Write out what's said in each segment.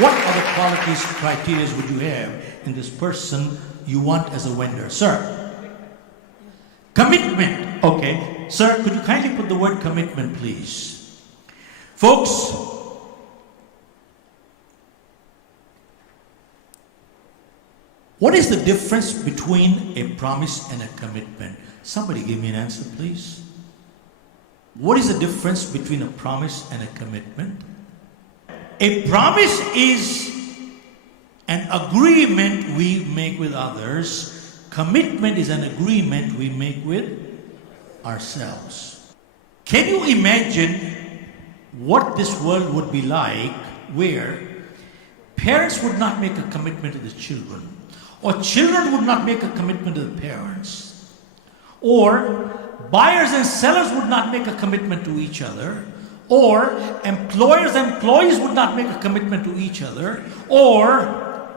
What other qualities, criteria would you have in this person you want as a vendor? Sir? Commitment. Okay. Sir, could you kindly put the word commitment, please? Folks, what is the difference between a promise and a commitment? Somebody give me an answer, please. What is the difference between a promise and a commitment? A promise is an agreement we make with others. Commitment is an agreement we make with ourselves. Can you imagine what this world would be like where parents would not make a commitment to the children, or children would not make a commitment to the parents, or buyers and sellers would not make a commitment to each other, or employers and employees would not make a commitment to each other, or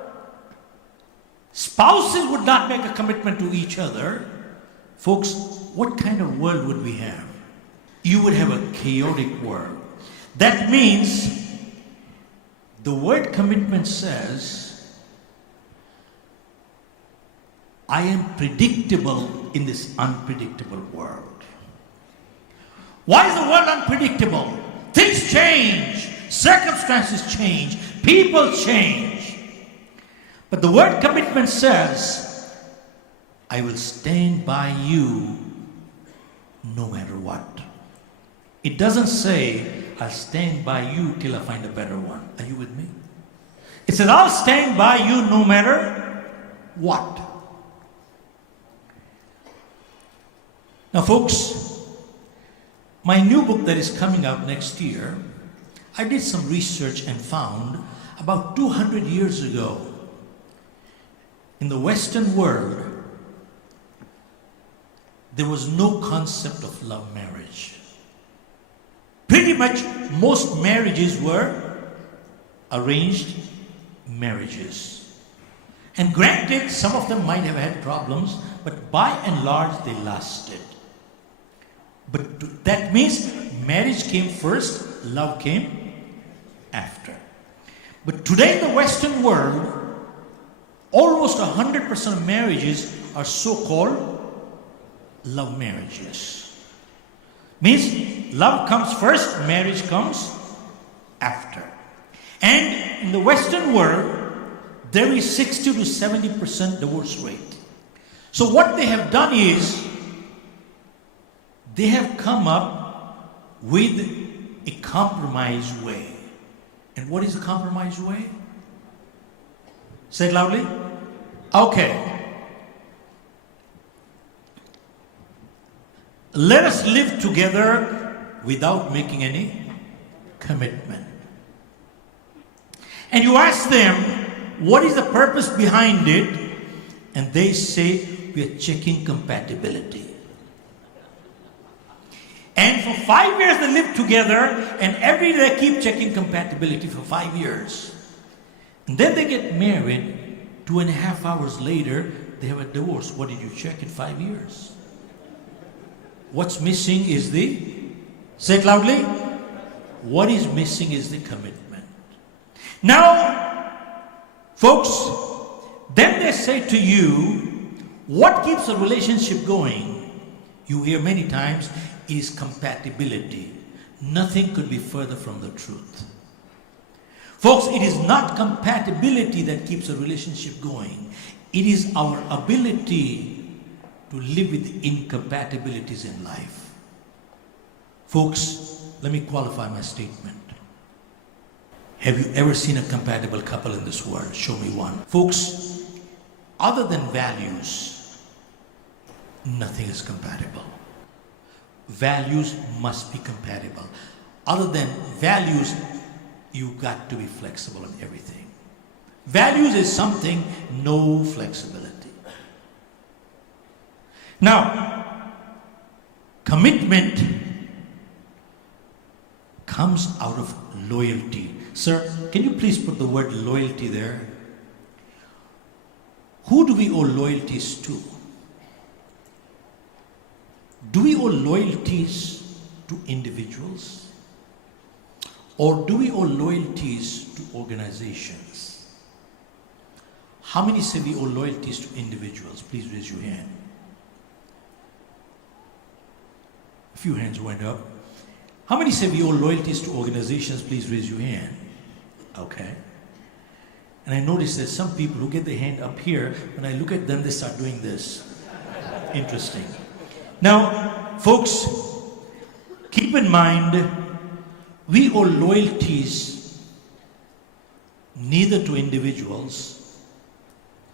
spouses would not make a commitment to each other? Folks, what kind of world would we have? You would have a chaotic world. That means the word commitment says, I am predictable in this unpredictable world. Why is the world unpredictable? Things change, circumstances change, people change. But the word commitment says, I will stand by you no matter what. It doesn't say, I'll stand by you till I find a better one. Are you with me? It says, I'll stand by you no matter what. Now folks, my new book that is coming out next year, I did some research and found about 200 years ago, in the Western world, there was no concept of love marriage. Pretty much most marriages were arranged marriages. And granted, some of them might have had problems, but by and large they lasted. But that means marriage came first, love came after. But today in the Western world, almost 100% of marriages are so-called love marriages. Means love comes first, marriage comes after. And in the Western world, there is 60 to 70% divorce rate. So what they have done is, they have come up with a compromise way. And what is a compromise way? Say it loudly. Okay. Let us live together without making any commitment. And you ask them, what is the purpose behind it? And they say, we are checking compatibility. And for 5 years they live together, and every day they keep checking compatibility for 5 years. And then they get married, 2.5 hours later, they have a divorce. What did you check in 5 years? What's missing is say it loudly, what is missing is the commitment. Now, folks, then they say to you, what keeps a relationship going? You hear many times, is compatibility. Nothing could be further from the truth. Folks, it is not compatibility that keeps a relationship going. It is our ability to live with incompatibilities in life. Folks, let me qualify my statement. Have you ever seen a compatible couple in this world? Show me one. Folks, other than values, nothing is compatible. Values must be compatible. Other than values, you've got to be flexible in everything. Values is something, no flexibility. Now, commitment comes out of loyalty. Sir, can you please put the word loyalty there? Who do we owe loyalties to? Do we owe loyalties to individuals? Or do we owe loyalties to organizations? How many say we owe loyalties to individuals? Please raise your hand. A few hands went up. How many say we owe loyalties to organizations? Please raise your hand. Okay. And I notice there's some people who get their hand up here. When I look at them, they start doing this. Interesting. Now, folks, keep in mind, we owe loyalties neither to individuals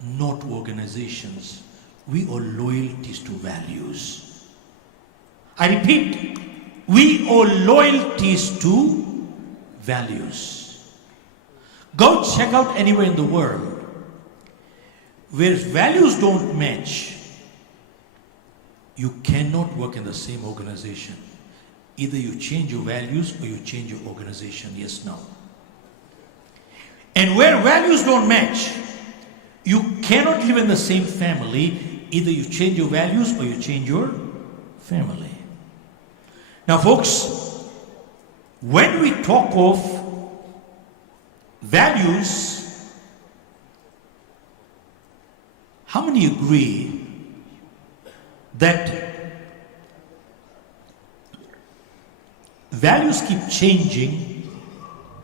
nor to organizations. We owe loyalties to values. I repeat, we owe loyalties to values. Go check out anywhere in the world where values don't match. You cannot work in the same organization. Either you change your values or you change your organization. Yes, no. And where values don't match, you cannot live in the same family. Either you change your values or you change your family. Now, folks, when we talk of values, how many agree that values keep changing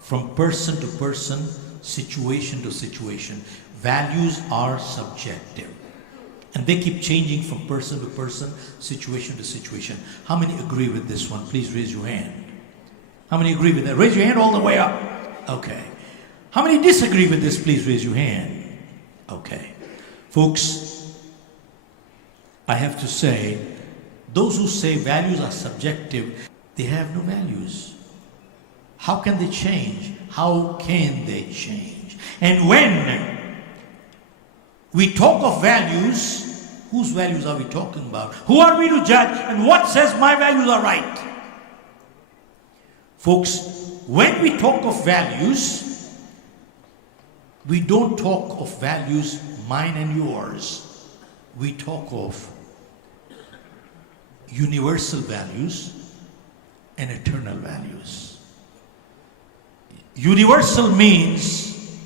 from person to person, situation to situation? Values are subjective. And they keep changing from person to person, situation to situation. How many agree with this one? Please raise your hand. How many agree with that? Raise your hand all the way up. Okay. How many disagree with this? Please raise your hand. Okay. Folks, I have to say, those who say values are subjective, they have no values. How can they change? How can they change? And when we talk of values, whose values are we talking about? Who are we to judge? And what says my values are right? Folks, when we talk of values, we don't talk of values mine and yours. We talk of universal values and eternal values. Universal means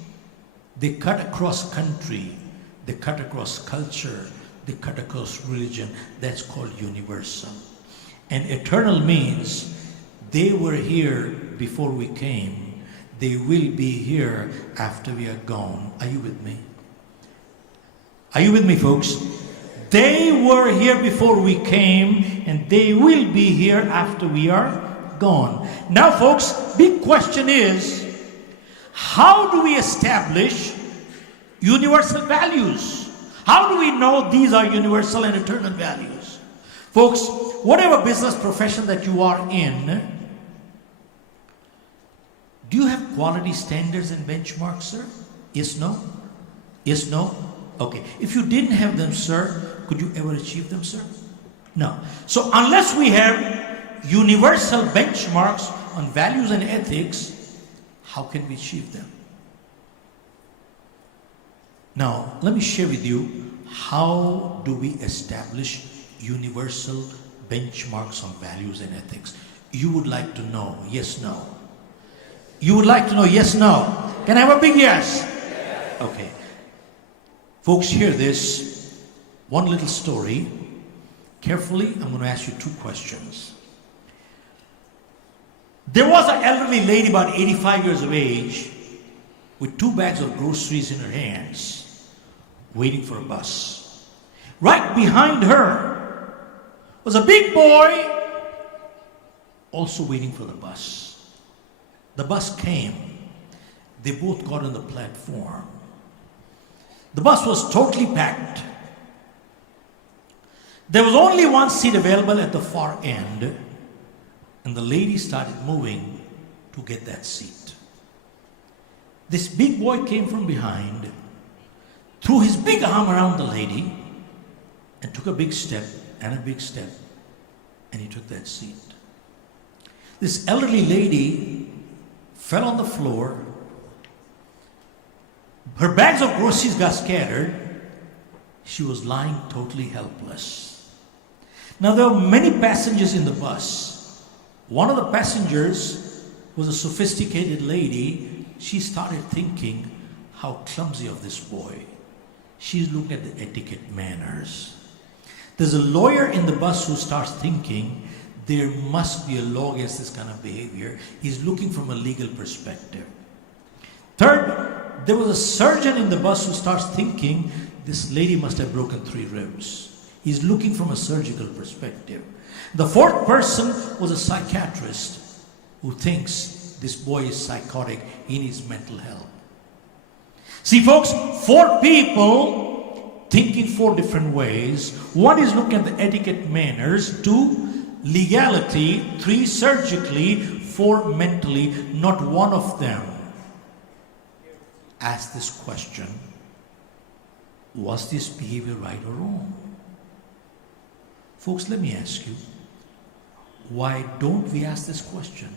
they cut across country, they cut across culture, they cut across religion. That's called universal. And eternal means they were here before we came. They will be here after we are gone. Are you with me? Are you with me, folks? They were here before we came, and they will be here after we are gone. Now, folks, big question is, how do we establish universal values? How do we know these are universal and eternal values? Folks, whatever business profession that you are in, do you have quality standards and benchmarks, sir? Yes, no? Yes, no? Okay. If you didn't have them, sir, could you ever achieve them, sir? No. So unless we have universal benchmarks on values and ethics, how can we achieve them? Now, let me share with you, how do we establish universal benchmarks on values and ethics? You would like to know, yes, no? You would like to know, yes, no? Can I have a big yes? Okay. Folks, hear this. One little story. Carefully, I'm going to ask you two questions. There was an elderly lady about 85 years of age with 2 bags of groceries in her hands, waiting for a bus. Right behind her was a big boy also waiting for the bus. The bus came. They both got on the platform. The bus was totally packed. There was only one seat available at the far end, and the lady started moving to get that seat. This big boy came from behind, threw his big arm around the lady, and took a big step and a big step, and he took that seat. This elderly lady fell on the floor. Her bags of groceries got scattered. She was lying totally helpless. Now, there were many passengers in the bus. One of the passengers was a sophisticated lady. She started thinking, how clumsy of this boy. She's looking at the etiquette manners. There's a lawyer in the bus who starts thinking, there must be a law against this kind of behavior. He's looking from a legal perspective. Third, there was a surgeon in the bus who starts thinking, this lady must have broken 3 ribs. He's looking from a surgical perspective. The fourth person was a psychiatrist who thinks this boy is psychotic, he needs mental help. See folks, 4 people thinking 4 different ways. 1 is looking at the etiquette manners, 2 legality, 3 surgically, 4 mentally. Not one of them asked this question, was this behavior right or wrong? Folks, let me ask you, why don't we ask this question?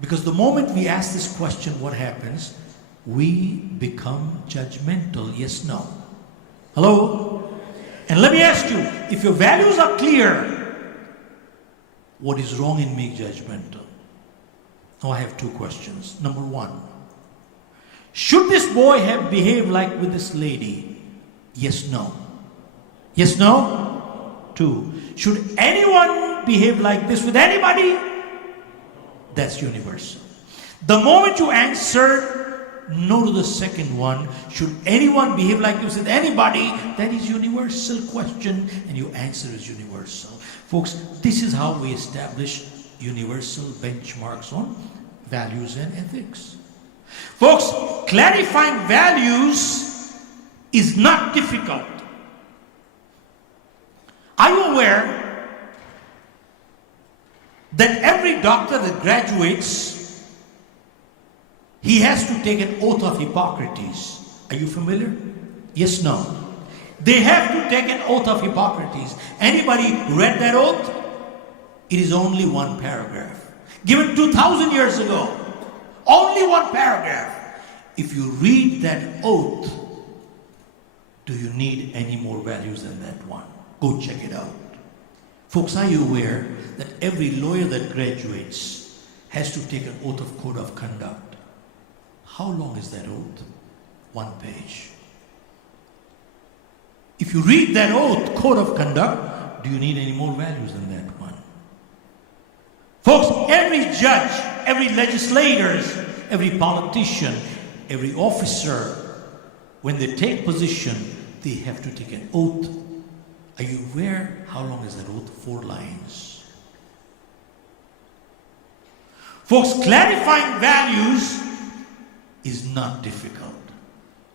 Because the moment we ask this question, what happens? We become judgmental. Yes, no. Hello? And let me ask you, if your values are clear, what is wrong in being judgmental? Now I have 2 questions. Number 1, should this boy have behaved like with this lady? Yes, no. Yes, no? 2, should anyone behave like this with anybody? That's universal. The moment you answer no to the second one, should anyone behave like this with anybody, that is universal question, and your answer is universal. Folks, this is how we establish universal benchmarks on values and ethics. Folks, clarifying values is not difficult. Are you aware that every doctor that graduates, he has to take an oath of Hippocrates? Are you familiar? Yes, no. They have to take an oath of Hippocrates. Anybody read that oath? It is only 1 paragraph. Given 2,000 years ago. Only 1 paragraph. If you read that oath, do you need any more values than that one? Go check it out. Folks, are you aware that every lawyer that graduates has to take an oath of code of conduct? How long is that oath? 1 page. If you read that oath, code of conduct, do you need any more values than that one? Folks, every judge, every legislator, every politician, every officer, when they take position, they have to take an oath. Are you aware how long is that oath? 4 lines. Folks, clarifying values is not difficult.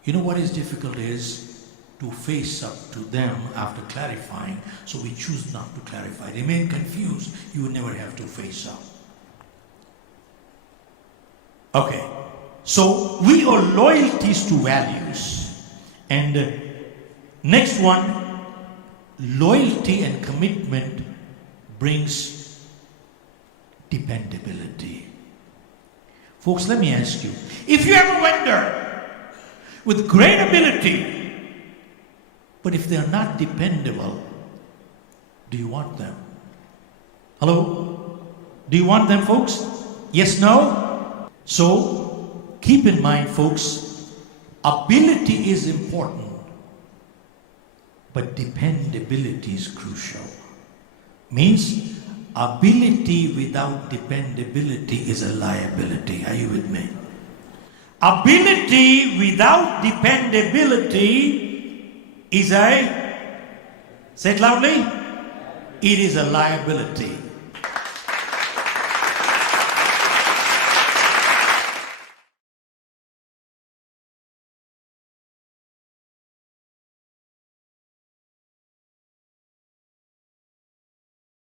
You know what is difficult is to face up to them after clarifying, so we choose not to clarify. Remain confused, you will never have to face up. Okay, so we owe loyalties to values. And next one, loyalty and commitment brings dependability. Folks, let me ask you, if you have a vendor with great ability, but if they are not dependable, do you want them? Hello? Do you want them, folks? Yes, no? So, keep in mind, folks, ability is important, but dependability is crucial. Means, ability without dependability is a liability. Are you with me? Ability without dependability is a, say it loudly, it is a liability.